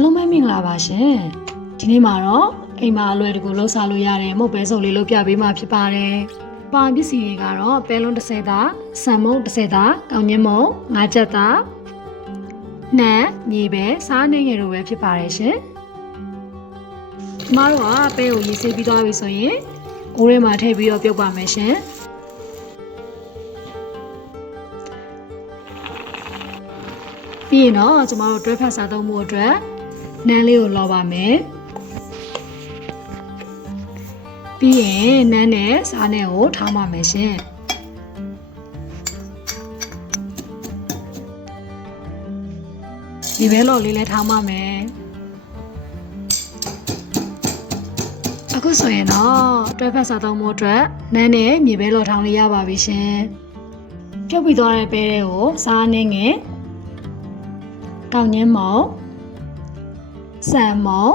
အားလုံးပဲမင်္ဂလာပါရှင်ဒီနေ့မှာတော့အိမ်မှာအလွယ်တကူလှုပ်ရှားလို့ရတဲ့မုတ်ပဲစုပ်လေးလုပ်ပြပေးမှာဖြစ်ပါတယ်ပါပစ္စည်းတွေကတော့ပဲလုံး30သားဆန်မုတ်30သားကောင်းညင်းမုတ်5ချက်သားနှံမြေပဲစားနေငယ်တို့ပဲဖြစ်ပါတယ်ရှင်ကျမတို့ကပဲကိုရေးဆေးပြီးသွားပြီဆိုရင်အိုးထဲမှာထည့်ပြီးတော့ပြုတ်ပါမယ်ရှင်ပြီးရင်တော့ကျမတို့တွဲဖက်စားသုံးမှုအတွက်နန်းလေးကိုလောပါမယ်ပြီးရင်နန်းနဲ့စားနဲ့ကိုထားပါမယ်ရှင်ဒီဘဲလော်လေးလည်းထားပါမယ်အခုဆိုရင်တော့တွဲဖက်စားသုံးမှုအတွက်နန်းနဲ့မြေဘဲလော်ထောင်းလေးရပါပြီရှင်ပြုတ်ပြီးသွားတဲ့ပဲတွေကိုစားနဲ့ငယ်ကောင်းညင်းမုံဆန်မုံ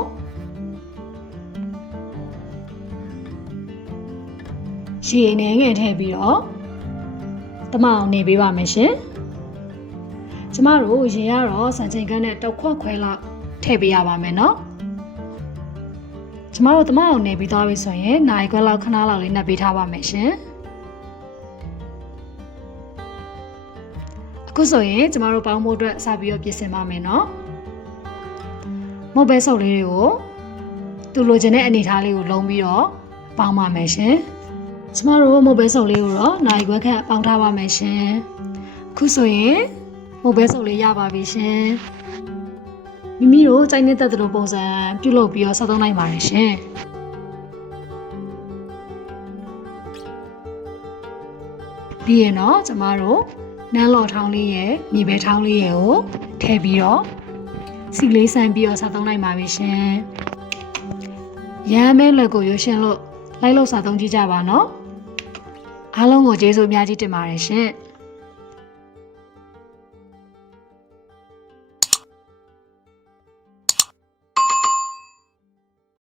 ရေနဲ့ငယ်ထည့်ပြီးတော့တမအောင်နေပေးပါမယ်ရှင်ကျမတို့ရေရတော့စံချိန်ကန်းနဲ့တစ်ခွက်ခွဲလောက်ထည့်ပေးရပါမယ်နော်ကျမတို့တမအောင်နေပြီးသွားပြီဆိုရင်နိုင်ခွက်လောက်ခဏလောက်လေးနှပ်ပေးထားပါမယ်ရှင်အခုဆိုရင်ကျမတို့ပေါင်းဖို့အတွက်စပြီးတော့ပြင်ဆင်ပါမယ်နော်မုတ်ပဲစုပ်လေးတွေကိုသူလိုချင်တဲ့အနေအထားလေးကိုလုံးပြီးတော့ပေါင်းပါမယ်ရှင်ကျမတို့မုတ်ပဲစုပ်လေးကိုတော့နိုင်ခွက်ခန့်ပေါင်းထားပါမယ်ရှင်အခုဆိုရင်မုတ်ပဲစုပ်လေးရပါပြီရှင်မိမိတို့ကြိုက်နေတဲ့သူလိုပုံစံပြုလုပ်ပြီးတော့ဆက်သုံးနိုင်ပါတယ်ရှင်ပြီးရင်တော့ကျမတို့နန်းလော်ထောင်းလေးရဲ့မြေပဲထောင်းလေးရဲ့ကိုထည့်ပြီးတော့စီလေးဆန်ပြီးတော့စားသုံးနိုင်ပါပြီရှင်ရမ်းမဲလက်ကိုရွှေရှင်လို့လိုက်လို့စားသုံးကြည့်ကြပါနော်အားလုံးကိုကျေးဇူးအများကြီးတင်ပါတယ်ရှင်